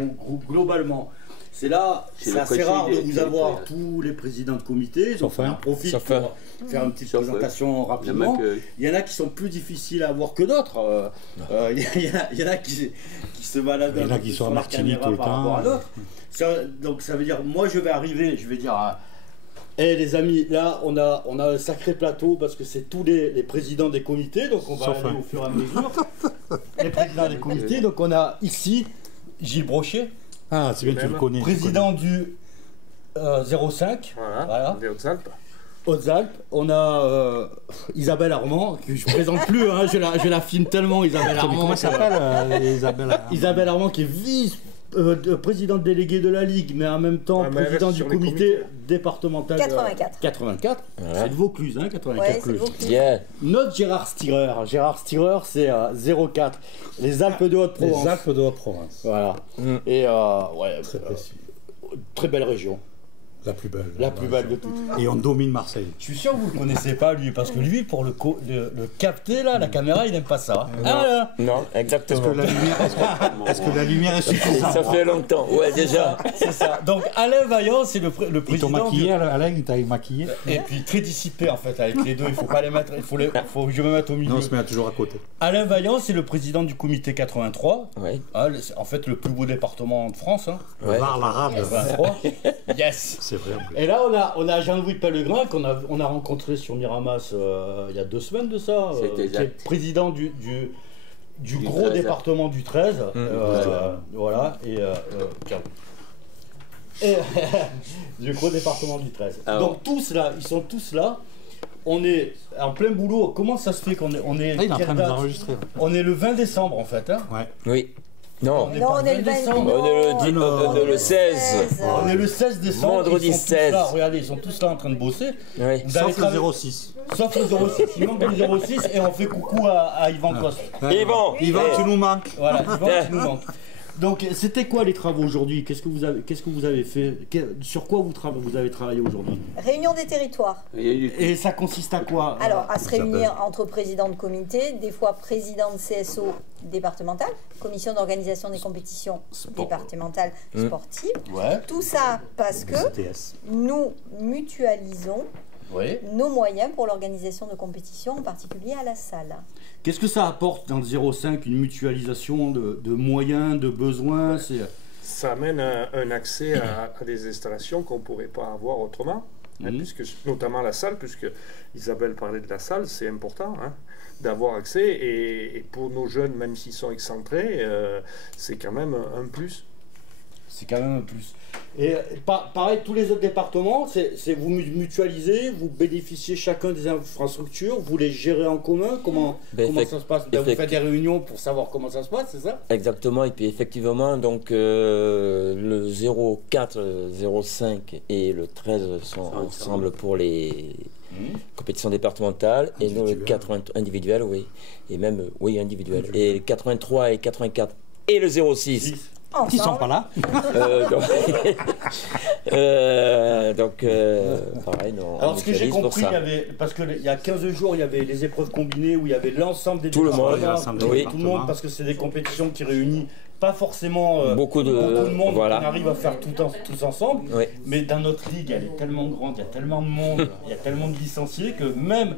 groupe globalement. C'est là, c'est assez rare de vous avoir tous les présidents de comité, donc on en profite pour faire une petite présentation rapidement. Il y en a qui sont plus difficiles à avoir que d'autres. Il y en a qui se baladent. Il y en a qui sont à Martigny tout le temps. Donc ça veut dire, moi je vais arriver, je vais dire, hey, les amis, là on a un sacré plateau parce que c'est tous les présidents des comités, donc on va aller au fur et à mesure. Les présidents des comités, donc on a ici Gilles Brochet. Ah, c'est bien que tu le connais. Président du 05. Voilà. Des Hautes-Alpes. Hautes-Alpes. On a Isabelle Armand, que je ne présente plus, hein, je la filme tellement, Isabelle Armand. Comment s'appelle Isabelle Armand? Isabelle Armand qui est vice-présidente déléguée de la Ligue, mais en même temps président du comité départemental 84. Voilà. C'est de Vaucluse, hein, 84. Ouais, yeah. Notre Gérard Stirer. Gérard Stirer, c'est 04. Les Alpes de Haute-Provence. Les Alpes de Haute-Provence. Voilà. Et très belle région. La plus belle. La plus belle de toutes. Et on domine Marseille. Je suis sûr que vous ne le connaissez pas, lui, parce que lui, pour le capter, là, la caméra, il n'aime pas ça. Non, exactement. Est-ce que la lumière est suffisante? Ça fait longtemps, ouais, déjà. C'est ça. Donc, Alain Vaillant, c'est le président. Ils t'ont maquillé, Alain, il t'a maquillé. Et puis, très dissipé, en fait, avec les deux. Il ne faut pas les mettre. Il faut que je me mette au milieu. Non, on se met toujours à côté. Alain Vaillant, c'est le président du comité 83. Oui. En fait, le plus beau département de France. Hein. Ouais. Var-la-Rade. 83. Yes. C'est vrai. Et là, on a Jean-Louis Pellegrin qu'on a rencontré sur Miramas il y a 2 semaines de ça, qui est président du gros 13. Département du 13. Voilà. Et du gros département du 13. Alors, donc tous là, ils sont tous là. On est en plein boulot. Comment ça se fait qu'on est il est en train de nous enregistrer. On est le 20 décembre en fait. Hein. Ouais. Oui. Non, on est le 20 décembre. On est le 16. On est le 16 décembre. Vendredi 16. Regardez, ils sont tous là en train de bosser. Oui. Sauf le 06. Sauf le 06. Il manque le 06 et on fait coucou à Yvan Coste. Yvan, tu nous manques. Voilà, Yvan, tu nous manques. Donc, c'était quoi les travaux aujourd'hui? Qu'est-ce que vous avez fait? Sur quoi vous avez travaillé aujourd'hui? Réunion des territoires. Et ça consiste à quoi? Alors, à se réunir entre présidents de comité, des fois président de CSO départemental, commission d'organisation des compétitions départementales sportives. Ouais. Tout ça parce que nous mutualisons nos moyens pour l'organisation de compétitions, en particulier à la salle. Qu'est-ce que ça apporte dans le 05, une mutualisation de moyens, de besoins? Ça amène un accès à des installations qu'on ne pourrait pas avoir autrement, puisque, notamment la salle, puisque Isabelle parlait de la salle, c'est important d'avoir accès, et pour nos jeunes, même s'ils sont excentrés, c'est quand même un plus. C'est quand même un plus. Et pareil, tous les autres départements, c'est vous mutualisez, vous bénéficiez chacun des infrastructures, vous les gérez en commun. Comment ça se passe? Vous faites des réunions pour savoir comment ça se passe, c'est ça? Exactement. Et puis effectivement, donc le 04, 05 et le 13 sont ensemble pour les compétitions départementales, et nous le 80 individuel, oui, et même individuel. Et le 83 et 84 et le 06. Qui sont pas là. Pareil, non. Alors, ce que j'ai compris, parce qu'il y a 15 jours, il y avait les épreuves combinées où il y avait l'ensemble des départements, tout le monde, parce que c'est des compétitions qui réunissent pas forcément beaucoup de monde, qu'on arrive à faire tous ensemble, mais dans notre ligue, elle est tellement grande, il y a tellement de monde, il y a tellement de licenciés que même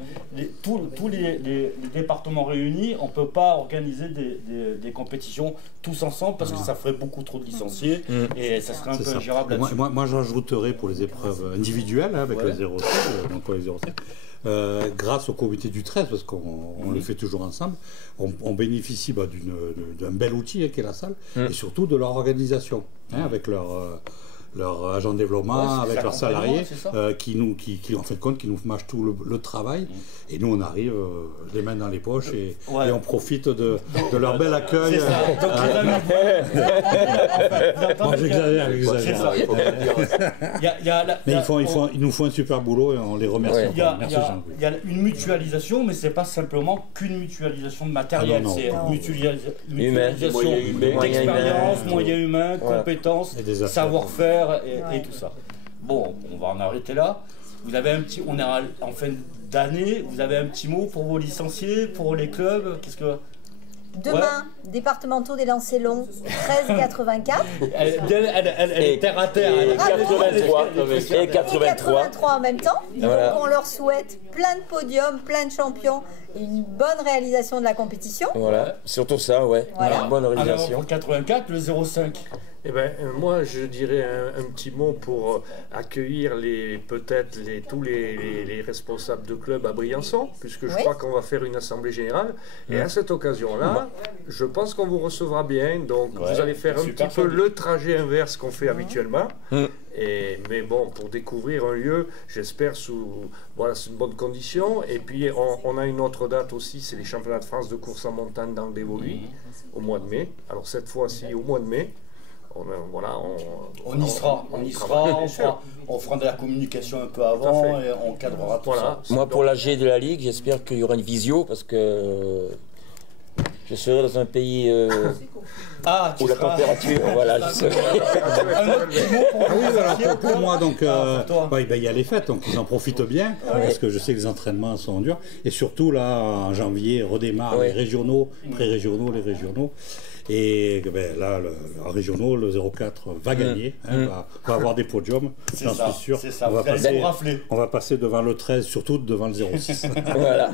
tous les départements réunis, on ne peut pas organiser des compétitions tous ensemble parce que ça ferait beaucoup trop de licenciés et ça serait un peu ingérable là-dessus. Moi j'ajouterais pour les épreuves individuelles avec le 07, donc pour les 07. Grâce au comité du 13, parce qu'on le fait toujours ensemble, on bénéficie d'un bel outil qui est la salle, et surtout de leur organisation, avec leur agent de développement, avec leurs salariés, qui en fait compte, qui nous mâchent tout le travail, et nous on arrive les mains dans les poches et on profite de leur bel accueil. J'exagère. Mais ils nous font un super boulot et on les remercie. Il y a une mutualisation, mais c'est pas simplement qu'une mutualisation de matériel, c'est une mutualisation d'expérience, moyens humains, compétences, savoir-faire et tout ça. Bon, on va en arrêter là. Vous avez on est en fin d'année, vous avez un petit mot pour vos licenciés, pour les clubs, qu'est-ce que... Demain, départementaux des lancers longs, 13,84. Elle est terre à terre. Et 83. Et 83 en même temps. Voilà. Donc on leur souhaite plein de podiums, plein de champions et une bonne réalisation de la compétition. Voilà, surtout ça, ouais. Voilà. Une bonne réalisation. Alors, pour 84, le 0,5. Eh ben, moi, je dirais un petit mot pour accueillir tous les responsables de club à Briançon, puisque je crois qu'on va faire une assemblée générale. Et à cette occasion-là, je pense qu'on vous recevra bien. Donc, vous allez faire un petit peu le trajet inverse qu'on fait habituellement. Mais bon, pour découvrir un lieu, j'espère c'est une bonne condition. Et puis, on a une autre date aussi, c'est les championnats de France de course en montagne dans le Dévoluy, au mois de mai. Alors, cette fois-ci, au mois de mai. On y sera, on fera de la communication un peu avant et on cadrera tout ça. Moi, pour l'AG de la Ligue, j'espère qu'il y aura une visio parce que je serai dans un pays où la température, voilà, je serai. Pour moi, donc, il y a les fêtes, donc ils en profitent bien, parce que je sais que les entraînements sont durs. Et surtout, là, en janvier, redémarrent les régionaux, pré-régionaux, les régionaux. Et là, en régionaux, le 04 va gagner, va avoir des podiums, j'en suis sûr. On va passer devant le 13, surtout devant le 06. Voilà.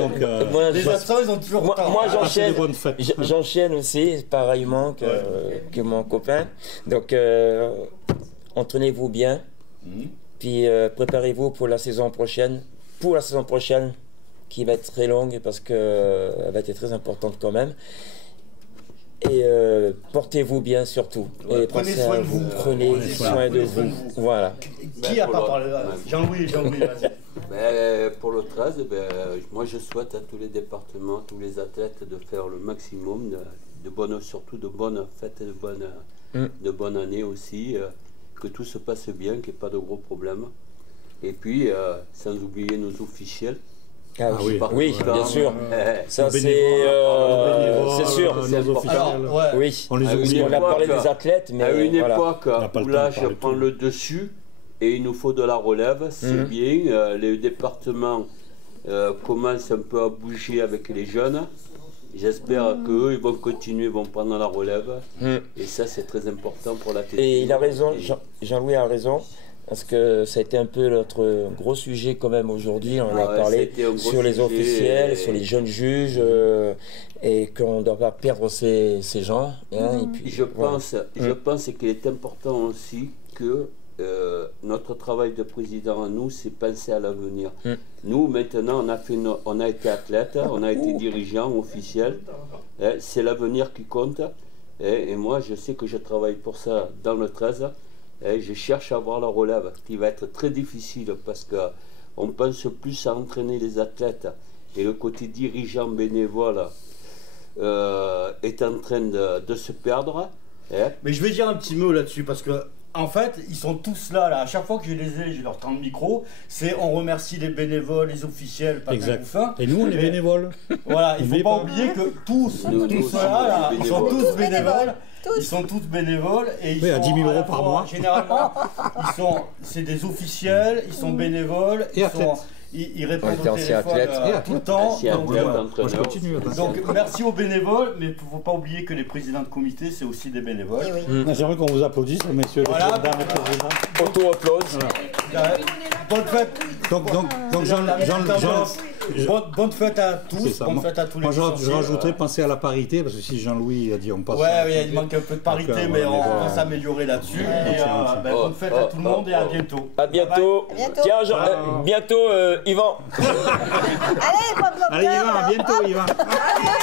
Donc, les absents, ils ont toujours moi j'enchaîne aussi, pareillement que mon copain. Donc, entraînez-vous bien, puis préparez-vous pour la saison prochaine. Pour la saison prochaine, qui va être très longue, parce qu'elle va être très importante quand même. Et portez-vous bien surtout. Et prenez soin de vous. Prenez soin de vous. Voilà. Qui n'a pas parlé là? Jean-Louis, vas-y. Pour le 13, moi je souhaite à tous les départements, tous les athlètes de faire le maximum, surtout de bonnes fêtes et de bonnes années aussi, que tout se passe bien, qu'il n'y ait pas de gros problèmes. Et puis, sans oublier nos officiels. Oui, bien sûr. Ça, c'est sûr. Oui, on a parlé des athlètes, mais à une époque où l'âge prend le dessus et il nous faut de la relève, c'est bien. Les départements commencent un peu à bouger avec les jeunes. J'espère qu'eux, ils vont continuer, vont prendre la relève. Et ça, c'est très important pour la TT. Et il a raison, Jean-Louis a raison. Parce que ça a été un peu notre gros sujet quand même aujourd'hui, on en a parlé sur les officiels, sur les jeunes juges, et qu'on ne doit pas perdre ces gens. Et puis, je pense qu'il est important aussi que notre travail de président à nous, c'est penser à l'avenir. Nous, maintenant, on a été athlète, on a été dirigeant, officiel, c'est l'avenir qui compte. Et moi, je sais que je travaille pour ça dans le 13. Et je cherche à avoir la relève, qui va être très difficile parce qu'on pense plus à entraîner les athlètes et le côté dirigeant bénévole est en train de se perdre. Mais je vais dire un petit mot là-dessus parce que en fait, ils sont tous là. À chaque fois que je les ai, j'ai leur temps de micro, c'est on remercie les bénévoles, les officiels, pas bouffin. Et nous, on est bénévoles. Voilà, il ne faut pas oublier que tous là, ils sont tous bénévoles. Ils sont tous bénévoles et ils à 10 000 € par mois. Généralement, c'est des officiels, ils sont bénévoles, ils répondent au téléphone tout le temps. Donc merci aux bénévoles, mais il ne faut pas oublier que les présidents de comité, c'est aussi des bénévoles. J'aimerais qu'on vous applaudisse, messieurs les présidents et présidentes. Auto-applause. Bonne fête. Bonne fête à tous, bonne fête à tous les gens. Moi, je rajouterais penser à la parité, parce que si Jean-Louis a dit on passe. Il manque un peu de parité, mais on va s'améliorer là-dessus. Bonne fête à tout le monde et à bientôt. À bientôt. Tiens, bientôt, Yvan. Allez, Yvan, à bientôt, Yvan.